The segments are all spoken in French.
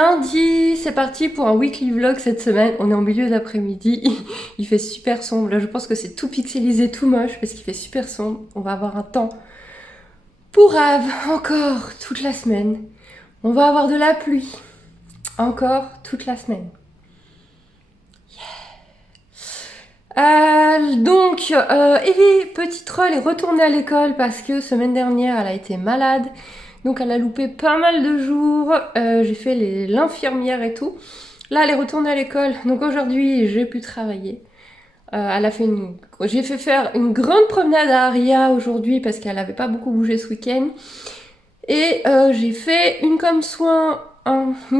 lundi, c'est parti pour un weekly vlog cette semaine. On est en milieu d'après-midi, il fait super sombre. Là je pense que c'est tout pixelisé, tout moche parce qu'il fait super sombre. On va avoir un temps pourrave encore toute la semaine. On va avoir de la pluie encore toute la semaine. Donc, Evie, petite troll, est retournée à l'école parce que semaine dernière elle a été malade. Donc elle a loupé pas mal de jours, j'ai fait l'infirmière et tout. Là elle est retournée à l'école, donc aujourd'hui j'ai pu travailler. J'ai fait faire une grande promenade à Aria aujourd'hui parce qu'elle avait pas beaucoup bougé ce week-end. Et j'ai fait une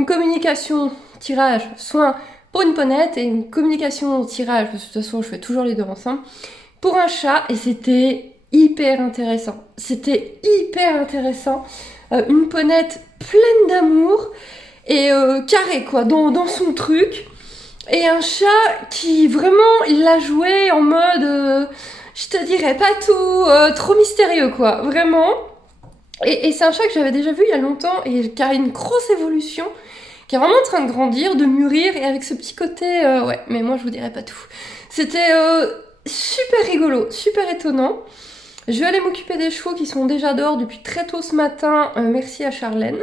communication tirage soin pour une ponette et une communication tirage, parce que de toute façon je fais toujours les deux ensemble, pour un chat, et c'était hyper intéressant. Une ponette pleine d'amour et carré quoi, dans son truc. Et un chat qui vraiment, il l'a joué en mode, je te dirais pas tout, trop mystérieux quoi, vraiment. Et c'est un chat que j'avais déjà vu il y a longtemps et qui a une grosse évolution, qui est vraiment en train de grandir, de mûrir, et avec ce petit côté, ouais, mais moi je vous dirais pas tout. C'était super rigolo, super étonnant. Je vais aller m'occuper des chevaux qui sont déjà dehors depuis très tôt ce matin, merci à Charlène.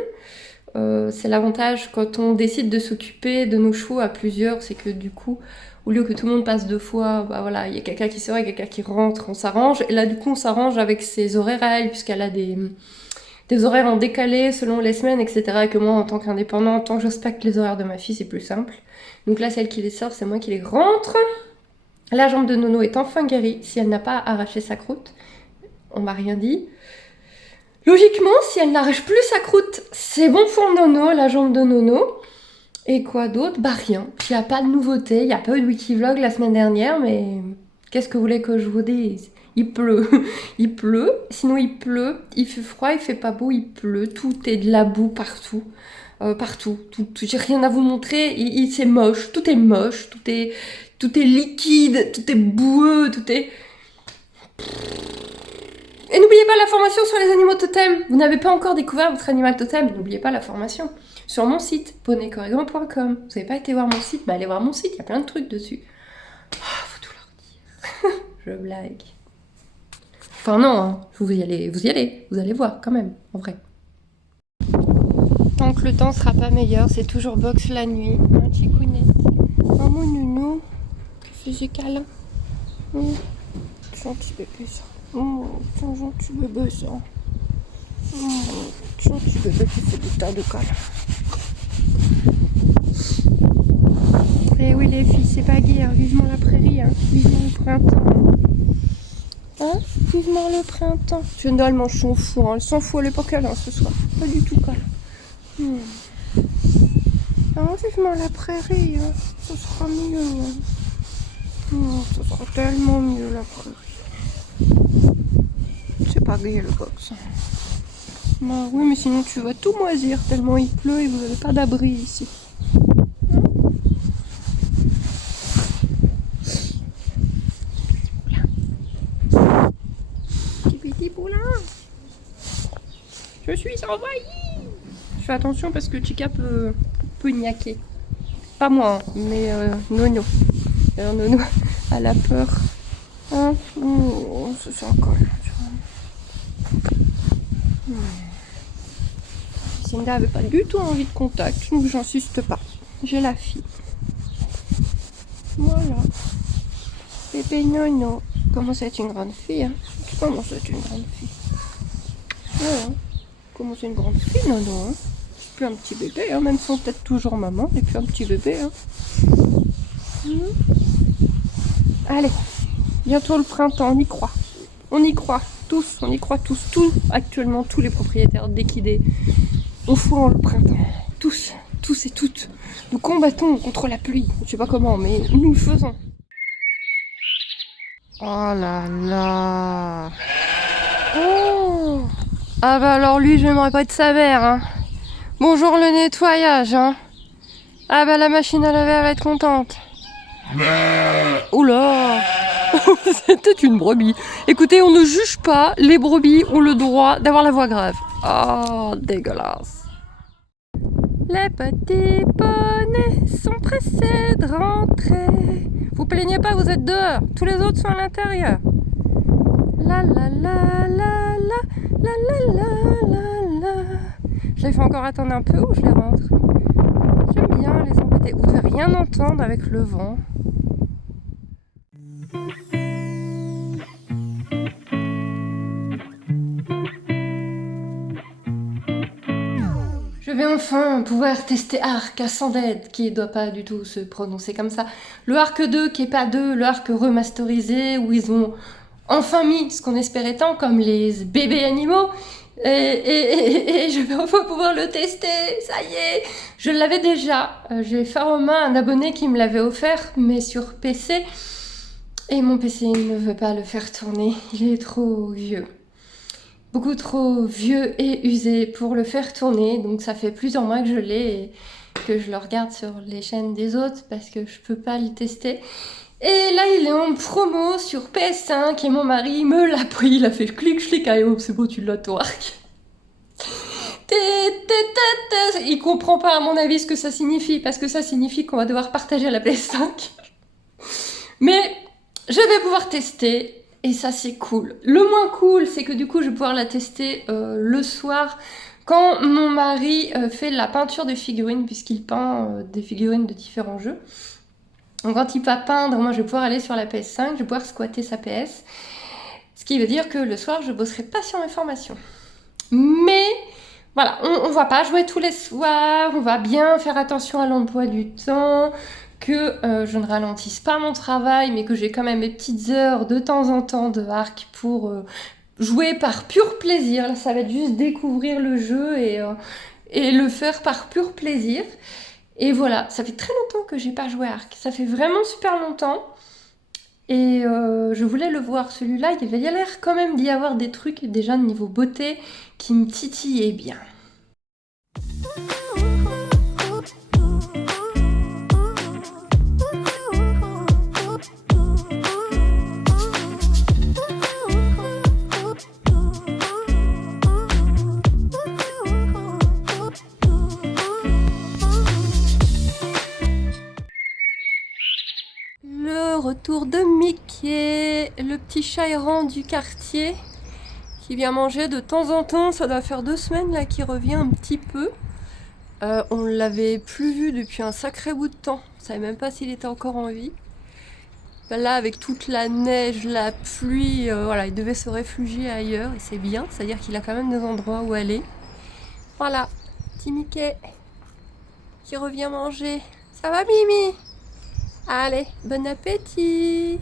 C'est l'avantage quand on décide de s'occuper de nos chevaux à plusieurs, c'est que du coup, au lieu que tout le monde passe deux fois, bah voilà, il y a quelqu'un qui sort, il y a quelqu'un qui rentre, on s'arrange. Et là du coup on s'arrange avec ses horaires à elle, puisqu'elle a des horaires en décalé selon les semaines, etc. Et que moi en tant qu'indépendante, tant que je respecte les horaires de ma fille, c'est plus simple. Donc là celle qui les sort, c'est moi qui les rentre. La jambe de Nono est enfin guérie, si elle n'a pas arraché sa croûte. On m'a rien dit. Logiquement, si elle n'arrache plus sa croûte, c'est bon pour Nono, la jambe de Nono. Et quoi d'autre? Bah rien. Il n'y a pas de nouveauté, il n'y a pas eu de wikivlog la semaine dernière, mais qu'est-ce que vous voulez que je vous dise? Il pleut. Il pleut, sinon il pleut, il fait froid, il fait pas beau, il pleut, tout est de la boue partout. Partout. J'ai rien à vous montrer, c'est moche, tout est moche, tout est liquide, tout est boueux, tout est... Et n'oubliez pas la formation sur les animaux totems. Vous n'avez pas encore découvert votre animal totem, n'oubliez pas la formation. Sur mon site, poneycorrigan.com. Vous n'avez pas été voir mon site? Bah allez voir mon site, il y a plein de trucs dessus. Faut tout leur dire. Je blague. Enfin non, hein. Vous y allez, vous allez voir quand même, en vrai. Tant que le temps sera pas meilleur, c'est toujours box la nuit. Un chicounette. Oh mon nounou. Que faisait câlin. Gentil bébé ça. Oh, c'est un gentil bébé ça. Oh, gentil bébé qui fait des tas de câlins. Eh oui les filles, c'est pas gai, hein. Vivement la prairie, hein. Vivement le printemps. Hein, vivement le printemps. Fiona elle mange son fou, hein. Elle s'en fout, elle est pas câlin ce soir. Pas du tout câlin. Ah, vivement la prairie, hein. Ça sera mieux. Hein. Oh, ça sera tellement mieux la prairie. C'est pas gai le box. Bah oui, mais sinon tu vas tout moisir tellement il pleut et vous n'avez pas d'abri ici. Petit poulain. Je suis envahie. Je fais attention parce que Chica peut niaquer. Pas moi, hein, mais Nono. Alors Nono, elle a peur. Hein, oh, ça c'est encore là. Cinda avait pas du tout envie de contact, donc j'insiste pas. J'ai la fille. Voilà. Bébé Nono. Comment c'est une grande fille, hein? Comment c'est une grande fille? Voilà. Comment c'est une grande fille, Nono, hein? Plus un petit bébé, hein? Même sans peut-être toujours maman, et puis un petit bébé, hein? Allez, bientôt le printemps, on y croit. On y croit tous, on y croit tous. Actuellement, tous les propriétaires d'équidés ont foi en le printemps. Tous et toutes. Nous combattons contre la pluie. Je sais pas comment, mais nous le faisons. Oh là là. Oh. Ah bah alors lui, j'aimerais pas être sa mère, hein. Bonjour le nettoyage, hein. Ah bah la machine à laver, elle va être contente. Oula. C'était une brebis. Écoutez, on ne juge pas, les brebis ont le droit d'avoir la voix grave. Oh, dégueulasse. Les petits poneys sont pressés de rentrer. Vous plaignez pas, vous êtes dehors. Tous les autres sont à l'intérieur. La la la la la la la la la la. Je les fais encore attendre un peu ou je les rentre? J'aime bien les embêter. Vous devez rien entendre avec le vent. Je vais enfin pouvoir tester Ark à Sanded, qui ne doit pas du tout se prononcer comme ça. Le Ark 2, qui est pas 2, le Ark remasterisé, où ils ont enfin mis ce qu'on espérait tant, comme les bébés animaux. Et je vais enfin pouvoir le tester, ça y est. Je l'avais déjà. J'ai fait en main un abonné qui me l'avait offert, mais sur PC. Et mon PC ne veut pas le faire tourner, il est trop vieux. Beaucoup trop vieux et usé pour le faire tourner, donc ça fait plusieurs mois que je l'ai et que je le regarde sur les chaînes des autres parce que je peux pas le tester. Et là il est en promo sur PS5 et mon mari me l'a pris, il a fait clic, allez hop c'est beau tu l'as ton Ark. Il comprend pas à mon avis ce que ça signifie, parce que ça signifie qu'on va devoir partager la PS5. Mais je vais pouvoir tester. Et ça c'est cool. Le moins cool c'est que du coup je vais pouvoir la tester le soir quand mon mari fait la peinture de figurines, puisqu'il peint des figurines de différents jeux. Donc quand il va peindre, moi je vais pouvoir aller sur la PS5, je vais pouvoir squatter sa PS. Ce qui veut dire que le soir je bosserai pas sur mes formations. Mais voilà, on va pas jouer tous les soirs, on va bien faire attention à l'emploi du temps, que je ne ralentisse pas mon travail, mais que j'ai quand même mes petites heures de temps en temps de Ark pour jouer par pur plaisir. Là, ça va être juste découvrir le jeu et le faire par pur plaisir. Et voilà, ça fait très longtemps que j'ai pas joué à Ark. Ça fait vraiment super longtemps. Et je voulais le voir, celui-là. Il y a l'air quand même d'y avoir des trucs déjà de niveau beauté qui me titillaient bien. Le retour de Mickey, le petit chat errant du quartier qui vient manger de temps en temps. Ça doit faire 2 semaines là qu'il revient un petit peu. On l'avait plus vu depuis un sacré bout de temps. On savait même pas s'il était encore en vie. Là, avec toute la neige, la pluie, voilà, il devait se réfugier ailleurs et c'est bien. C'est-à-dire qu'il a quand même des endroits où aller. Voilà, petit Mickey qui revient manger. Ça va, Mimi? Allez, bon appétit!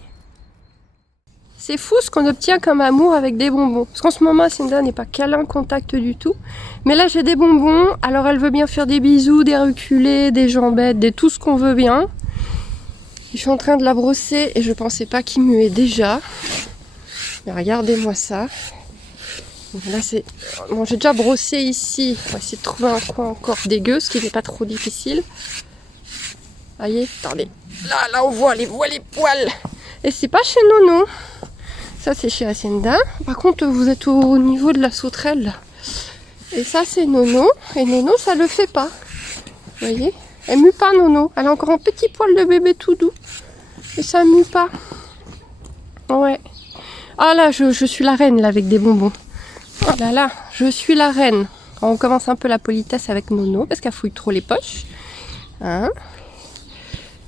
C'est fou ce qu'on obtient comme amour avec des bonbons. Parce qu'en ce moment, Cinda n'est pas câlin contact du tout. Mais là, j'ai des bonbons. Alors, elle veut bien faire des bisous, des reculés, des jambettes, des tout ce qu'on veut bien. Je suis en train de la brosser et je pensais pas qu'il muait déjà. Mais regardez-moi ça. Là, c'est... Bon, j'ai déjà brossé ici. On va essayer de trouver un coin encore dégueu, ce qui n'est pas trop difficile. Voyez, attendez. Là, on voit les poils. Et c'est pas chez Nono. Ça, c'est chez Hacienda. Par contre, vous êtes au niveau de la sauterelle. Là. Et ça, c'est Nono. Et Nono, ça le fait pas. Vous voyez? Elle mue pas, Nono. Elle a encore un petit poil de bébé tout doux. Et ça mue pas. Ouais. Ah là, je suis la reine, là, avec des bonbons. Oh là là, je suis la reine. On commence un peu la politesse avec Nono, parce qu'elle fouille trop les poches. Hein?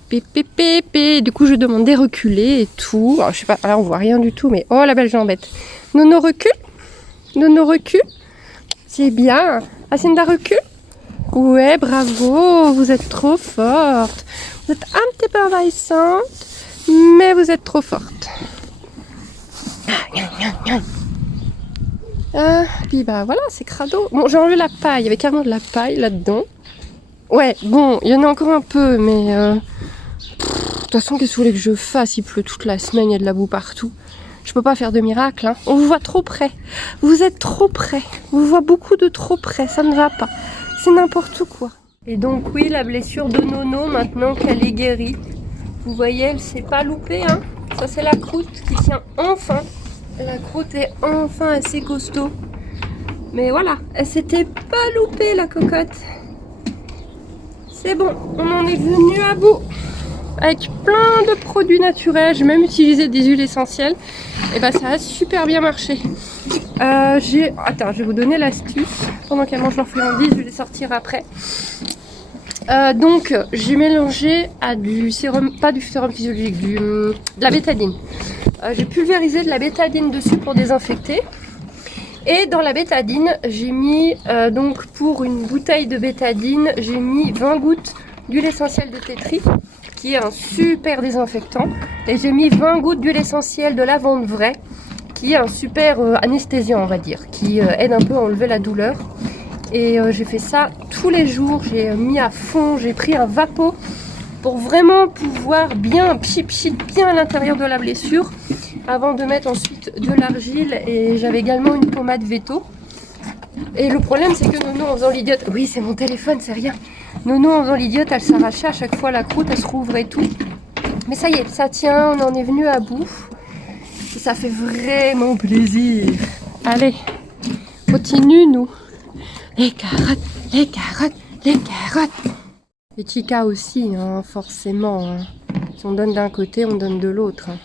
Pépé. Du coup, je demande des reculés et tout. Alors, je sais pas, là, on voit rien du tout, mais oh, la belle jambette. Nono recule. Nono recule. C'est bien. Hacienda recule. Ouais, bravo. Vous êtes trop forte. Vous êtes un petit peu envahissante, mais vous êtes trop forte. Ah, puis bah voilà, c'est crado. Bon, j'ai enlevé la paille. Il y avait carrément de la paille là-dedans. Ouais, bon, il y en a encore un peu, mais... De toute façon, qu'est-ce que vous voulez que je fasse? Il pleut toute la semaine, il y a de la boue partout. Je peux pas faire de miracle, hein. On vous voit trop près. Vous êtes trop près. On vous voit beaucoup de trop près, ça ne va pas. C'est n'importe quoi. Et donc oui, la blessure de Nono, maintenant qu'elle est guérie, vous voyez, elle s'est pas loupée, hein. Ça, c'est la croûte qui tient enfin. La croûte est enfin assez costaud. Mais voilà, elle s'était pas loupée, la cocotte. C'est bon, on en est venu à bout. Avec plein de produits naturels, j'ai même utilisé des huiles essentielles. Et bah ça a super bien marché. Attends, je vais vous donner l'astuce. Pendant qu'elle mange leur friandise, je vais les sortir après. Donc j'ai mélangé à du sérum, pas du sérum physiologique, de la bétadine. J'ai pulvérisé de la bétadine dessus pour désinfecter. Et dans la bétadine, j'ai mis, donc pour une bouteille de bétadine, j'ai mis 20 gouttes d'huile essentielle de tétri, qui est un super désinfectant. Et j'ai mis 20 gouttes d'huile essentielle de lavande vraie, qui est un super anesthésiant, on va dire, qui aide un peu à enlever la douleur. Et j'ai fait ça tous les jours, j'ai mis à fond, j'ai pris un vapeau pour vraiment pouvoir bien pchit bien à l'intérieur de la blessure avant de mettre ensuite de l'argile. Et j'avais également une pommade Veto. Et le problème c'est que Nono en faisant l'idiote, oui c'est mon téléphone, c'est rien. Nono en faisant l'idiote, elle s'arrachait à chaque fois la croûte, elle se rouvrait et tout. Mais ça y est, ça tient, on en est venu à bout. Et ça fait vraiment plaisir. Allez, continue nous. Les carottes, les carottes, les carottes. Les chicas aussi, hein, forcément. Hein. Si on donne d'un côté, on donne de l'autre. Hein.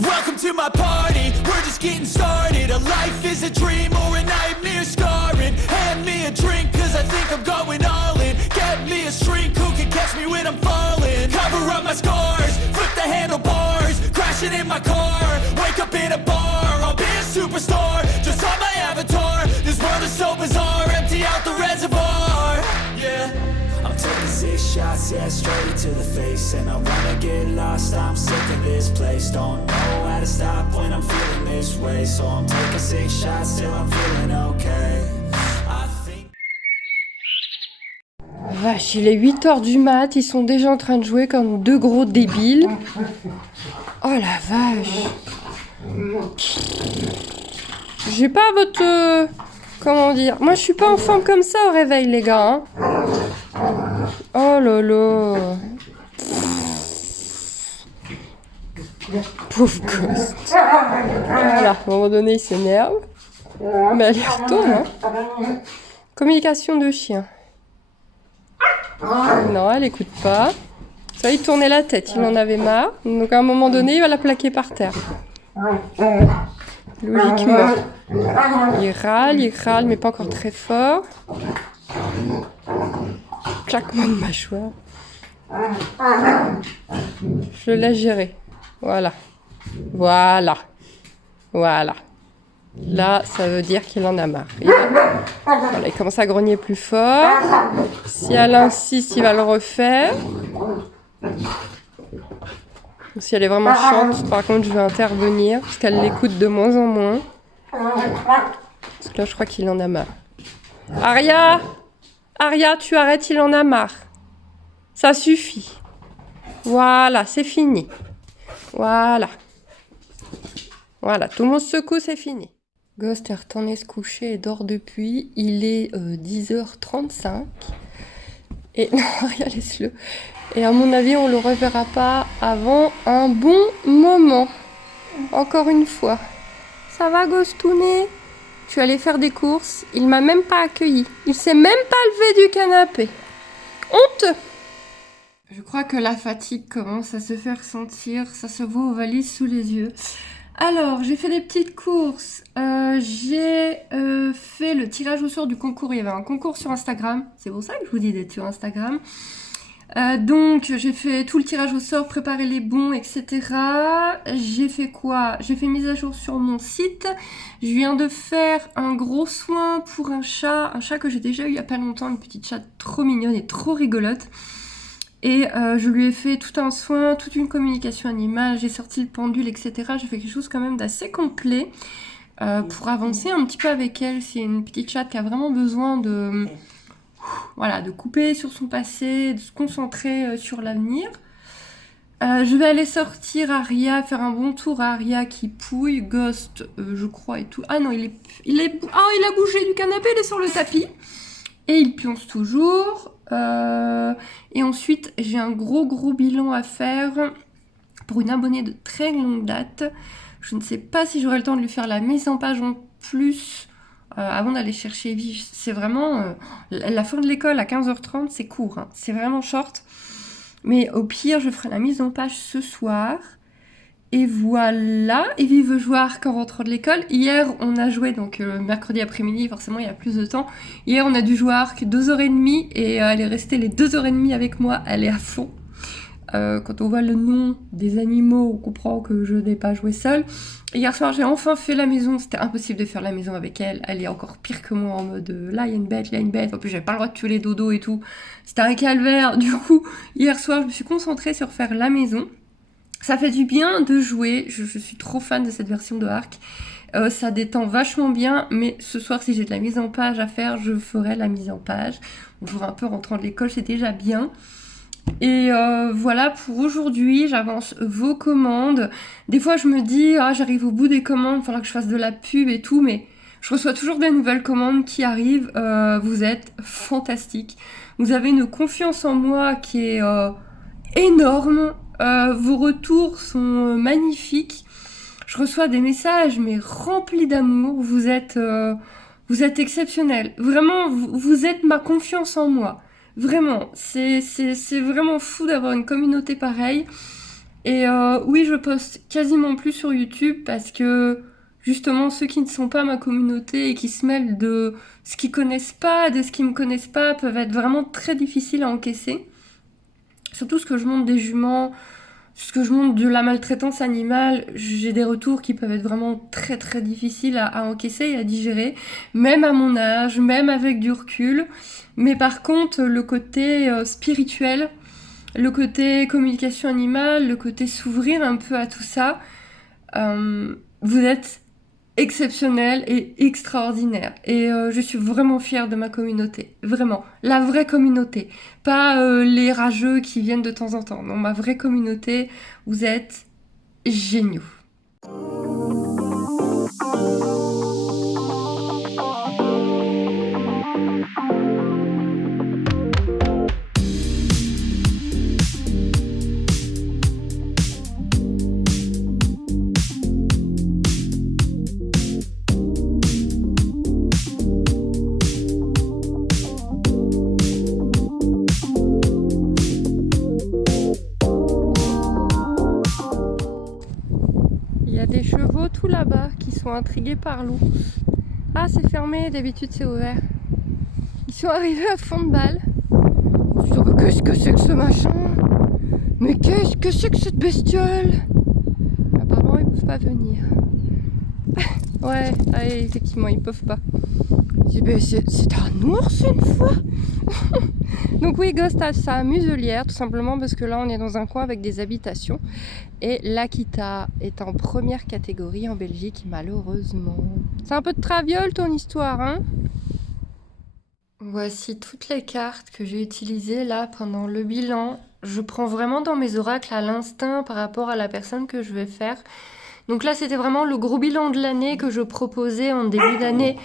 Welcome to my party, we're just getting started. A life is a dream or a nightmare scarring. Hand me a drink cause I think I'm going all in. Get me a shrink who can catch me when I'm falling. Cover up my scars, flip the handlebars. Crashing in my car, wake up in a bar. I'll be a superstar, just on my avatar. This world is so bizarre, empty out the reservoir. Yeah, I'm taking 6 shots, yeah, straight to the face. And I wanna get lost, I'm sick of this place. Don't know how to stop when I'm feeling this way. So I'm taking 6 shots till I'm feeling okay. I think... Vache, il est 8h du mat, ils sont déjà en train de jouer comme deux gros débiles. Oh la vache. J'ai pas votre... comment dire? Moi je suis pas en forme comme ça au réveil les gars. Hein. Oh là là. Pauvre gosse. Voilà, à un moment donné il s'énerve. Mais elle y retourne. Hein. Communication de chien. Non, elle écoute pas. Ça, il tournait la tête, il en avait marre. Donc à un moment donné, il va la plaquer par terre. Logiquement. Il râle, mais pas encore très fort. Claquement de mâchoire. Je le laisse gérer. Voilà. Là, ça veut dire qu'il en a marre. Voilà, il commence à grogner plus fort. Si elle insiste, il va le refaire. Si elle est vraiment chiante, par contre, je vais intervenir parce qu'elle l'écoute de moins en moins. Parce que là, je crois qu'il en a marre. Aria, tu arrêtes, il en a marre. Ça suffit. Voilà, c'est fini. Voilà, tout le monde se secoue, c'est fini. Ghost est retourné se coucher et dort depuis. Il est 10h35. Et non, Aria, laisse-le. Et à mon avis, on le reverra pas avant un bon moment. Encore une fois. Ça va, Ghostounet? Tu es allé faire des courses. Il m'a même pas accueilli. Il s'est même pas levé du canapé. Honteux! Je crois que la fatigue commence à se faire sentir. Ça se voit aux valises sous les yeux. Alors, j'ai fait des petites courses. J'ai fait le tirage au sort du concours. Il y avait un concours sur Instagram. C'est pour ça que je vous dis d'être sur Instagram. Donc j'ai fait tout le tirage au sort, préparé les bons, etc. J'ai fait quoi? J'ai fait mise à jour sur mon site. Je viens de faire un gros soin pour un chat que j'ai déjà eu il y a pas longtemps, une petite chatte trop mignonne et trop rigolote. Et je lui ai fait tout un soin, toute une communication animale, j'ai sorti le pendule, etc. J'ai fait quelque chose quand même d'assez complet pour avancer un petit peu avec elle. C'est une petite chatte qui a vraiment besoin de... voilà, de couper sur son passé, de se concentrer sur l'avenir. Je vais aller sortir Aria, faire un bon tour à Aria qui pouille, Ghost, je crois, et tout. Ah non, il a bougé du canapé, il est sur le tapis. Et il pionce toujours. Et ensuite, j'ai un gros bilan à faire pour une abonnée de très longue date. Je ne sais pas si j'aurai le temps de lui faire la mise en page en plus avant d'aller chercher Evie. C'est vraiment... la fin de l'école à 15h30, c'est court, hein. C'est vraiment short. Mais au pire, je ferai la mise en page ce soir. Et voilà, Evie veut jouer à Arc en rentrant de l'école. Hier, on a joué, donc mercredi après-midi, forcément il y a plus de temps. Hier, on a dû jouer à Arc 2h30 et elle est restée les 2h30 avec moi, elle est à fond. Quand on voit le nom des animaux, on comprend que je n'ai pas joué seule. Et hier soir, j'ai enfin fait la maison. C'était impossible de faire la maison avec elle. Elle est encore pire que moi en mode là, il y a une bête, là, il y a une bête. En plus, j'avais pas le droit de tuer les dodos et tout. C'était un calvaire. Du coup, hier soir, je me suis concentrée sur faire la maison. Ça fait du bien de jouer, je suis trop fan de cette version de Arc. Ça détend vachement bien, mais ce soir, si j'ai de la mise en page à faire, je ferai la mise en page. On jouera un peu en rentrant de l'école, c'est déjà bien. Et voilà pour aujourd'hui, j'avance vos commandes. Des fois, je me dis, j'arrive au bout des commandes, il faudra que je fasse de la pub et tout, mais je reçois toujours des nouvelles commandes qui arrivent. Vous êtes fantastiques. Vous avez une confiance en moi qui est énorme. Vos retours sont magnifiques. Je reçois des messages mais remplis d'amour. Vous êtes exceptionnels. Vraiment, vous êtes ma confiance en moi. Vraiment, c'est vraiment fou d'avoir une communauté pareille. Et oui, je poste quasiment plus sur YouTube parce que justement ceux qui ne sont pas ma communauté et qui se mêlent de ce qu'ils connaissent pas, de ce qu'ils me connaissent pas, peuvent être vraiment très difficiles à encaisser. Surtout ce que je montre des juments, ce que je montre de la maltraitance animale, j'ai des retours qui peuvent être vraiment très très difficiles à encaisser et à digérer, même à mon âge, même avec du recul. Mais par contre, le côté spirituel, le côté communication animale, le côté s'ouvrir un peu à tout ça, vous êtes exceptionnel et extraordinaire. Et je suis vraiment fière de ma communauté. Vraiment. La vraie communauté. Pas les rageux qui viennent de temps en temps. Non, ma vraie communauté, vous êtes géniaux. Des chevaux tout là-bas qui sont intrigués par l'ours. Ah, c'est fermé, d'habitude c'est ouvert. Ils sont arrivés à fond de balle. Ils se disent, mais qu'est-ce que c'est que ce machin? Mais qu'est-ce que c'est que cette bestiole? Apparemment ils peuvent pas venir. Ouais, effectivement ils peuvent pas. Je dis, c'est un ours une fois. Donc oui, Ghost a sa muselière, tout simplement parce que là on est dans un coin avec des habitations et l'Akita est en première catégorie en Belgique, malheureusement. C'est un peu de traviole ton histoire, hein? Voici toutes les cartes que j'ai utilisées là pendant le bilan. Je prends vraiment dans mes oracles à l'instinct par rapport à la personne que je vais faire. Donc là, c'était vraiment le gros bilan de l'année que je proposais en début d'année.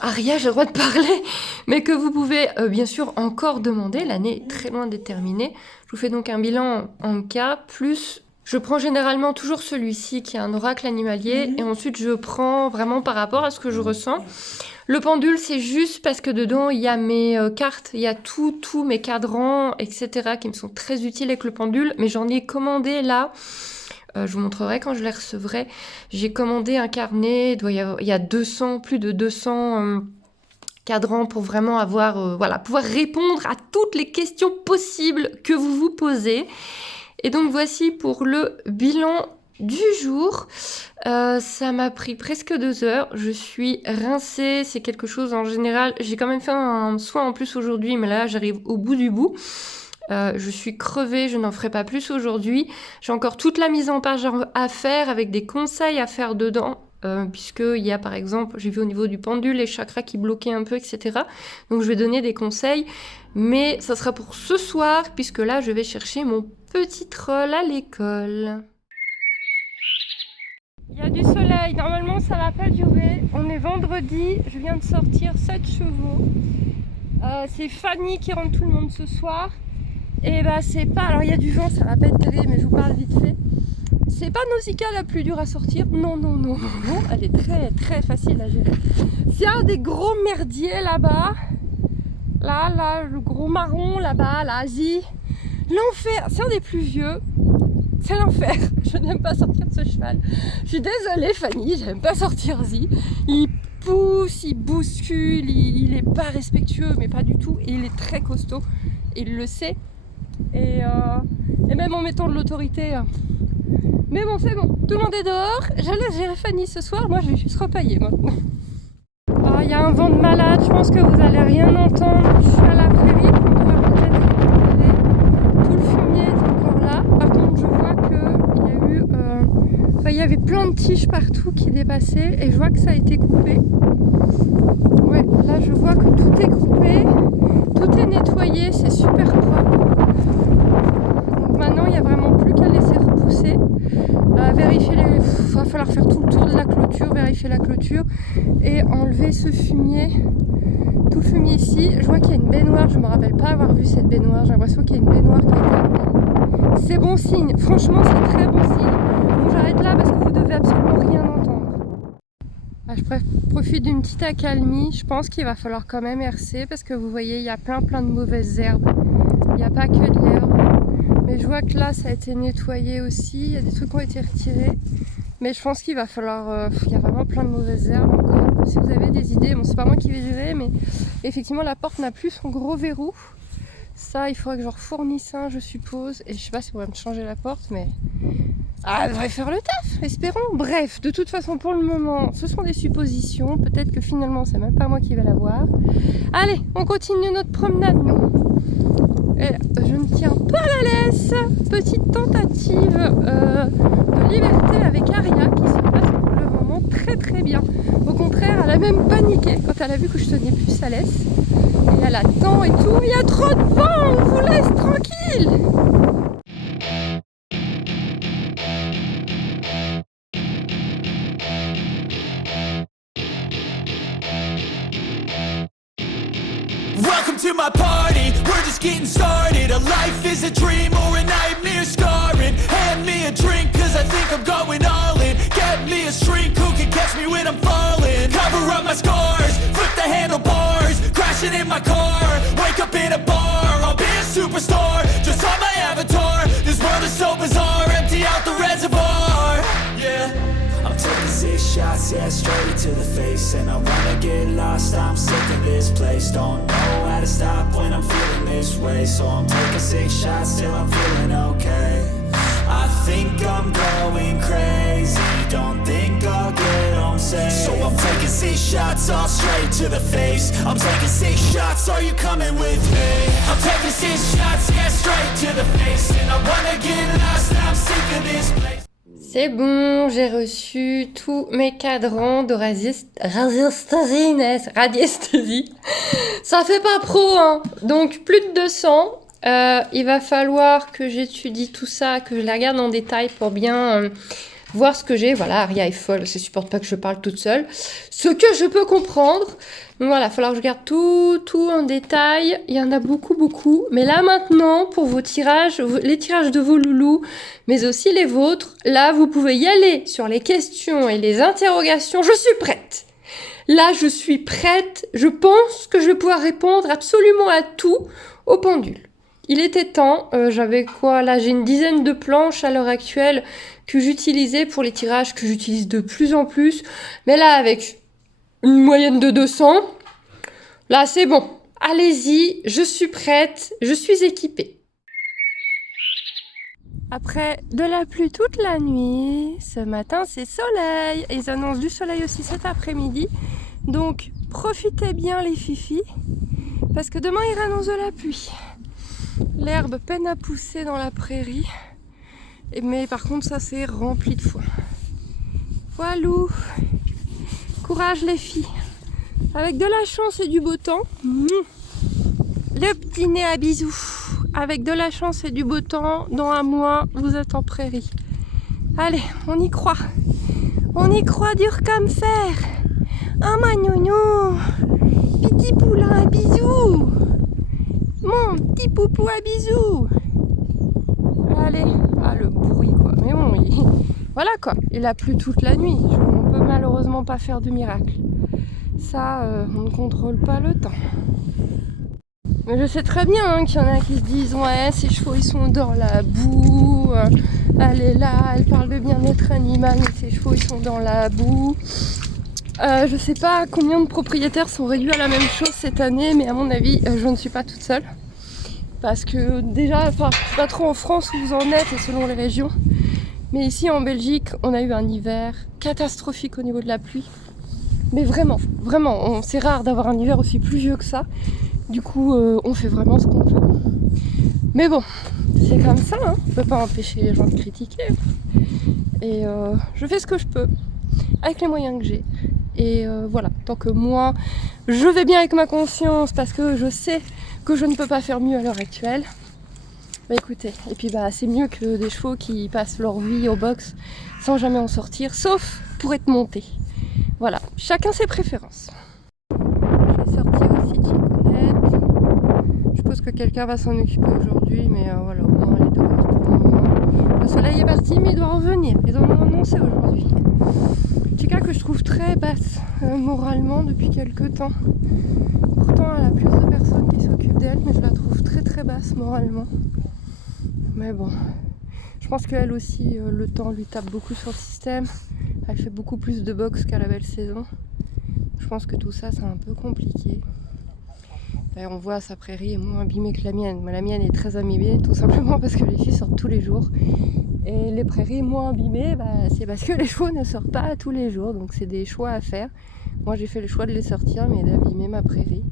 Aria, j'ai le droit de parler, mais que vous pouvez bien sûr encore demander. L'année est très loin d'être terminée. Je vous fais donc un bilan en cas, plus je prends généralement toujours celui-ci qui est un oracle animalier, et ensuite je prends vraiment par rapport à ce que je ressens. Le pendule, c'est juste parce que dedans, il y a mes cartes, il y a tous mes cadrans, etc. qui me sont très utiles avec le pendule, mais j'en ai commandé là. Je vous montrerai quand je les recevrai. J'ai commandé un carnet, il y a plus de 200 cadrans pour vraiment pouvoir répondre à toutes les questions possibles que vous vous posez. Et donc voici pour le bilan du jour. Ça m'a pris presque 2 heures. Je suis rincée, c'est quelque chose en général. J'ai quand même fait un soin en plus aujourd'hui, mais là j'arrive au bout du bout. Je suis crevée, je n'en ferai pas plus aujourd'hui. J'ai encore toute la mise en page à faire avec des conseils à faire dedans. Puisqu'il y a par exemple, j'ai vu au niveau du pendule les chakras qui bloquaient un peu, etc. Donc je vais donner des conseils, mais ça sera pour ce soir, puisque là je vais chercher mon petit troll à l'école. Il y a du soleil, normalement ça va pas durer. On est vendredi, je viens de sortir 7 chevaux. C'est Fanny qui rentre tout le monde ce soir. Et bah c'est pas... Alors il y a du vent, ça va pas être terrible, mais je vous parle vite fait. c'est pas Nausicaa la plus dure à sortir. Non, non, non, non, non. Elle est très, très facile à gérer. Il y a des gros merdiers là-bas. Là, le gros marron là-bas, l'Asie. L'enfer, c'est un des plus vieux. C'est l'enfer. Je n'aime pas sortir de ce cheval. Je suis désolée, Fanny, j'aime pas sortir Zi. Il pousse, il bouscule, il est pas respectueux, mais pas du tout. Et il est très costaud. Et il le sait. Et même en mettant de l'autorité. Mais bon, c'est bon. Tout le monde est dehors. Je laisse gérer Fanny ce soir. Moi, je vais juste repailler maintenant. Ah, il y a un vent de malade. Je pense que vous allez rien entendre. Je suis à la prairie. On pourra peut-être récupérer. Tout le fumier est encore là. Par contre, je vois qu'il y a eu... il y avait plein de tiges partout qui dépassaient. Et je vois que ça a été coupé. Ouais, là, je vois que tout est coupé. Tout est nettoyé. C'est super propre. Donc maintenant, il n'y a vraiment plus qu'à laisser repousser. Vérifier les... va falloir faire tout le tour de la clôture, vérifier la clôture et enlever ce fumier, tout le fumier ici. Je vois qu'il y a une baignoire, je me rappelle pas avoir vu cette baignoire, j'ai l'impression qu'il y a une baignoire qui a été amenée. C'est bon signe, franchement c'est très bon signe. Bon, j'arrête là parce que vous devez absolument rien entendre. Je profite d'une petite accalmie, je pense qu'il va falloir quand même hercer parce que vous voyez il y a plein de mauvaises herbes, il n'y a pas que de l'herbe. Mais je vois que là ça a été nettoyé aussi, il y a des trucs qui ont été retirés. Mais je pense qu'il va falloir... il y a vraiment plein de mauvaises herbes encore. Si vous avez des idées, bon c'est pas moi qui vais gérer, mais effectivement la porte n'a plus son gros verrou. Ça il faudrait que je refournisse un je suppose. Et je sais pas si on va me changer la porte, mais... elle devrait faire le taf, espérons. Bref, de toute façon pour le moment, ce sont des suppositions. Peut-être que finalement c'est même pas moi qui vais la voir. Allez, on continue notre promenade nous. Et je ne tiens pas la laisse. Petite tentative de liberté avec Aria qui se passe pour le moment très bien. Au contraire, elle a même paniqué quand elle a vu que je tenais plus sa laisse. Et elle attend et tout. Il y a trop de vent, on vous laisse tranquille. Welcome to my party, we're just getting started. A life is a dream or a nightmare scarring. Hand me a drink cause I think I'm going all in. Get me a shrink who can catch me when I'm falling. Cover up my scars, flip the handlebars. Crashing in my car, wake up in a bar. I'll be a superstar, just on my avatar. This world is so bizarre, empty out the reservoir. Yeah, I'm taking 6 shots, yeah, straight to the face. And I wanna get lost, I'm sick of this place. Don't know how to stop when I'm feeling this way. So I'm taking 6 shots till I'm feeling okay. I think I'm going crazy, don't think I'll get home safe. So I'm taking 6 shots all straight to the face. I'm taking 6 shots, are you coming with me? I'm taking 6 shots, yeah, straight to the face. And I wanna get lost, I'm sick of this place. C'est bon, j'ai reçu tous mes cadrans de radiesthésie. Ça fait pas pro, hein. Donc plus de 200. Il va falloir que j'étudie tout ça, que je la regarde en détail pour bien voir ce que j'ai. Voilà, Aria est folle, elle ne supporte pas que je parle toute seule. Ce que je peux comprendre. Donc voilà, il va falloir que je regarde tout en détail. Il y en a beaucoup. Mais là maintenant, pour vos tirages, les tirages de vos loulous, mais aussi les vôtres, là vous pouvez y aller sur les questions et les interrogations. Je suis prête. Là, je suis prête. Je pense que je vais pouvoir répondre absolument à tout au pendule. Il était temps, j'avais quoi là, j'ai une dizaine de planches à l'heure actuelle que j'utilisais pour les tirages, que j'utilise de plus en plus. Mais là, avec une moyenne de 200, là c'est bon. Allez-y, je suis prête, je suis équipée. Après de la pluie toute la nuit, ce matin c'est soleil. Et ils annoncent du soleil aussi cet après-midi. Donc profitez bien les fifis, parce que demain ils annoncent de la pluie. L'herbe peine à pousser dans la prairie, mais par contre ça c'est rempli de foin. Voilou, courage les filles. Avec de la chance et du beau temps, le petit nez à bisous. Avec de la chance et du beau temps, dans un mois vous êtes en prairie. Allez, on y croit dur comme fer. Ah ma nounou, petit poulain à bisous. Mon petit poupou à bisous. Allez, le bruit quoi. Mais bon, voilà quoi, il a plu toute la nuit. On peut malheureusement pas faire de miracle. Ça, on ne contrôle pas le temps. Mais je sais très bien hein, qu'il y en a qui se disent ouais, ces chevaux ils sont dans la boue, elle est là, elle parle de bien-être animal, mais ces chevaux ils sont dans la boue. Je sais pas combien de propriétaires sont réduits à la même chose cette année, mais à mon avis, je ne suis pas toute seule. Parce que déjà, je sais pas trop en France où vous en êtes et selon les régions, mais ici en Belgique, on a eu un hiver catastrophique au niveau de la pluie. Mais vraiment, c'est rare d'avoir un hiver aussi pluvieux que ça. Du coup, on fait vraiment ce qu'on peut. Mais bon, c'est comme ça, hein. On peut pas empêcher les gens de critiquer. Et je fais ce que je peux, avec les moyens que j'ai. Et voilà, tant que moi, je vais bien avec ma conscience, parce que je sais que je ne peux pas faire mieux à l'heure actuelle. Bah écoutez, et puis bah c'est mieux que des chevaux qui passent leur vie au box sans jamais en sortir, sauf pour être montés. Voilà, chacun ses préférences. J'ai sorti aussi Chicounette. Je suppose que quelqu'un va s'en occuper aujourd'hui, mais voilà, au moins elle est dehors pour le moment. Le soleil est parti, mais il doit revenir. Ils en ont annoncé aujourd'hui. Chica que je trouve très basse moralement depuis quelques temps. Pourtant, elle a plus de personnes qui s'occupent d'elle, mais je la trouve très très basse moralement. Mais bon, je pense qu'elle aussi, le temps lui tape beaucoup sur le système. Elle fait beaucoup plus de boxe qu'à la belle saison. Je pense que tout ça, c'est un peu compliqué. D'ailleurs, on voit sa prairie est moins abîmée que la mienne. Mais la mienne est très abîmée, tout simplement parce que les filles sortent tous les jours. Et les prairies moins abîmées, c'est parce que les chevaux ne sortent pas tous les jours. Donc c'est des choix à faire. Moi, j'ai fait le choix de les sortir, mais d'abîmer ma prairie.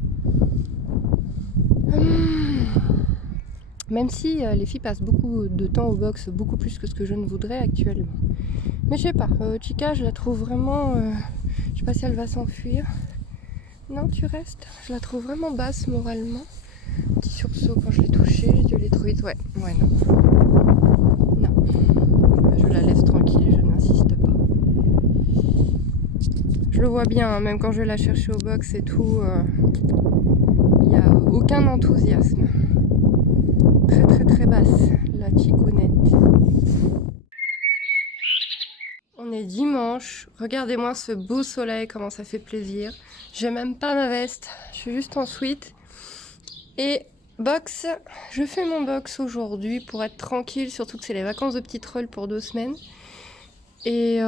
Même si les filles passent beaucoup de temps au box, beaucoup plus que ce que je ne voudrais actuellement. Mais je sais pas, Chica, je la trouve vraiment... je sais pas si elle va s'enfuir. Non, tu restes. Je la trouve vraiment basse moralement. Petit sursaut quand je l'ai touchée, j'ai dû l'électrolyte. Ouais, non. Non. Je la laisse tranquille, je n'insiste pas. Je le vois bien, hein, même quand je vais la chercher au box et tout, il n'y a aucun enthousiasme. Très très très basse, la Chicounette. On est dimanche, regardez-moi ce beau soleil, comment ça fait plaisir. J'ai même pas ma veste, je suis juste en sweat. Et box, je fais mon box aujourd'hui pour être tranquille, surtout que c'est les vacances de petite Roll pour 2 semaines. Et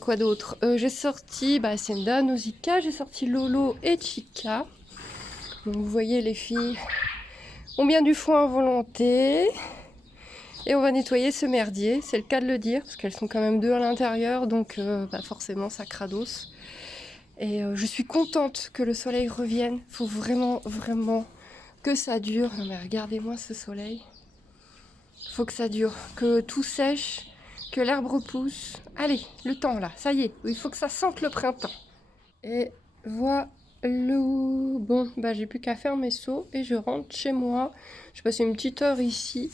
quoi d'autre, j'ai sorti Hacienda, Nausicaa, j'ai sorti Lolo et Chica. Donc vous voyez les filles ont bien du foin à volonté. Et on va nettoyer ce merdier, c'est le cas de le dire, parce qu'elles sont quand même 2 à l'intérieur, donc forcément ça crados. Et je suis contente que le soleil revienne, faut vraiment que ça dure. Non mais regardez-moi ce soleil, faut que ça dure, que tout sèche, que l'herbe repousse. Allez, le temps là, ça y est, il faut que ça sente le printemps. Et voilà. Bon, j'ai plus qu'à faire mes seaux et je rentre chez moi. Je passe une petite heure ici.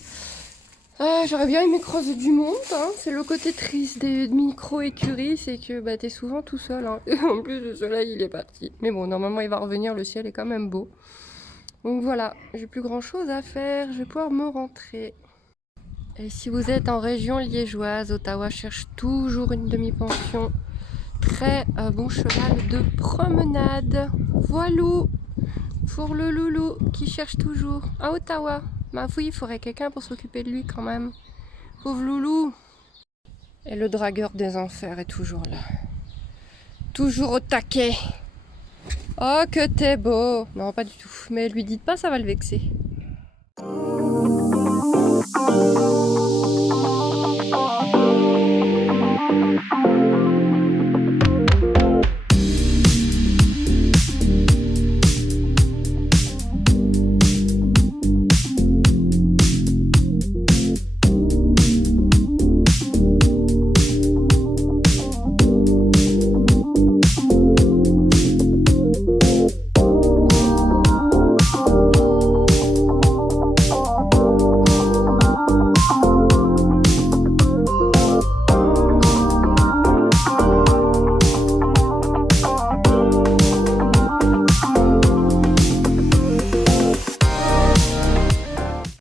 J'aurais bien aimé croiser du monde, hein. C'est le côté triste des micro-écuries, c'est que t'es souvent tout seul. Hein. En plus, le soleil il est parti. Mais bon, normalement il va revenir, le ciel est quand même beau. Donc voilà, j'ai plus grand chose à faire, je vais pouvoir me rentrer. Et si vous êtes en région liégeoise, Ottawa cherche toujours une demi-pension. Très bon cheval de promenade. Voilou pour le loulou qui cherche toujours à Ottawa. Bah oui, il faudrait quelqu'un pour s'occuper de lui quand même. Pauvre loulou. Et le dragueur des enfers est toujours là. Toujours au taquet. Oh que t'es beau. Non, pas du tout. Mais lui dites pas, ça va le vexer.